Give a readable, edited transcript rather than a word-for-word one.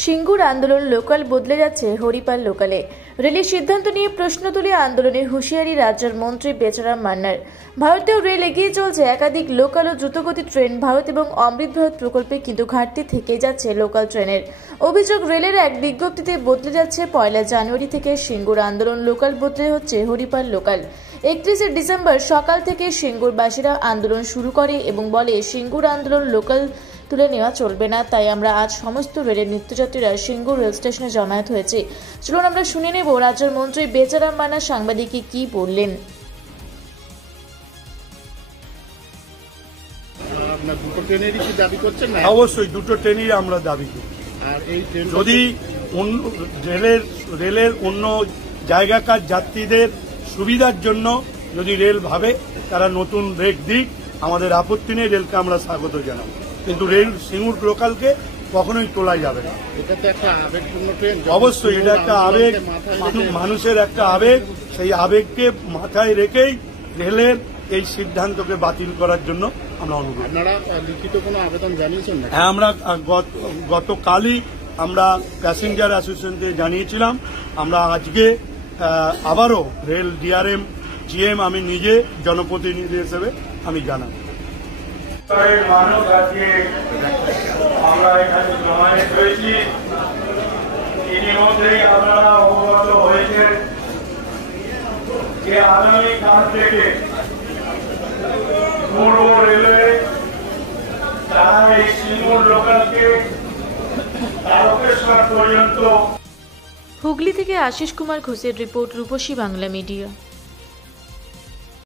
সিঙ্গুর আন্দোলন লোকাল বদলে যাচ্ছে হরিপাল লোকালে। রেলের সিদ্ধান্ত নিয়ে প্রশ্ন তুলে আন্দোলনের হুঁশিয়ারি রাজ্যের মন্ত্রী বেচারাম মান্নার। ভারতীয় রেল এগিয়ে চলছে একাধিক লোকাল ও দ্রুতগতি ট্রেন ভারত এবং অমৃত ভারত প্রকল্পে, কিন্তু ঘাটতি থেকে যাচ্ছে লোকাল ট্রেনের। অভিযোগ, রেলের এক বিজ্ঞপ্তিতে বদলে যাচ্ছে 1 জানুয়ারি থেকে সিঙ্গুর আন্দোলন লোকাল বদলে হচ্ছে হরিপাল লোকাল। 31 ডিসেম্বর সকাল থেকে সিঙ্গুরবাসীরা আন্দোলন শুরু করে এবং বলে সিঙ্গুর আন্দোলন লোকাল তুলে নেওয়া চলবে না। তাই আমরা আজ সমস্ত রেলের নিত্যযাত্রীরা সিঙ্গুর রেল স্টেশনে জমায়েত হয়েছে। চলুন আমরা শুনে নেব রাজ্যের মন্ত্রী বেচারাম মান্না সাংবাদিককে কি বললেন। অবশ্যই দুটো ট্রেনই আমরা দাবি করি। যদি রেলের অন্য জায়গাকার যাত্রীদের সুবিধার জন্য যদি রেল ভাবে তারা নতুন রেট দিক, আমাদের আপত্তি নেই, রেলকে আমরা স্বাগত জানাবো। কিন্তু রেল সিঙ্গুর লোকালকে কখনোই তোলা যাবে না। এটা তো একটা আবেগপূর্ণ ট্রেন। অবশ্যই এটা একটা আবেগ, মানুষের একটা আবেগ। সেই আবেগকে মাথায় রেখেই রেলের এই সিদ্ধান্তকে বাতিল করার জন্য আমরা অনুরোধ। আপনারা লিখিত কোনো আবেদন জানিয়েছেন? হ্যাঁ, আমরা গতকালই আমরা প্যাসেঞ্জার অ্যাসোসিয়েশনকে জানিয়েছিলাম। আমরা আজকে আবারও রেল ডিআরএম, জিএম, আমি নিজে জনপ্রতিনিধি হিসেবে আমি জানাই। মানুষ আজকে আমরা এখানে জমায়েত হয়েছি। ইতিমধ্যেই আপনারা অবগত হয়েছে যে আগামীকাল থেকে পূর্ব রেলওয়ে তারা এই সিঙ্গুর লোকালকে তারকেশ্বর পর্যন্ত। হুগলি থেকে আশিস কুমার ঘোষের রিপোর্ট, রূপসী বাংলা মিডিয়া।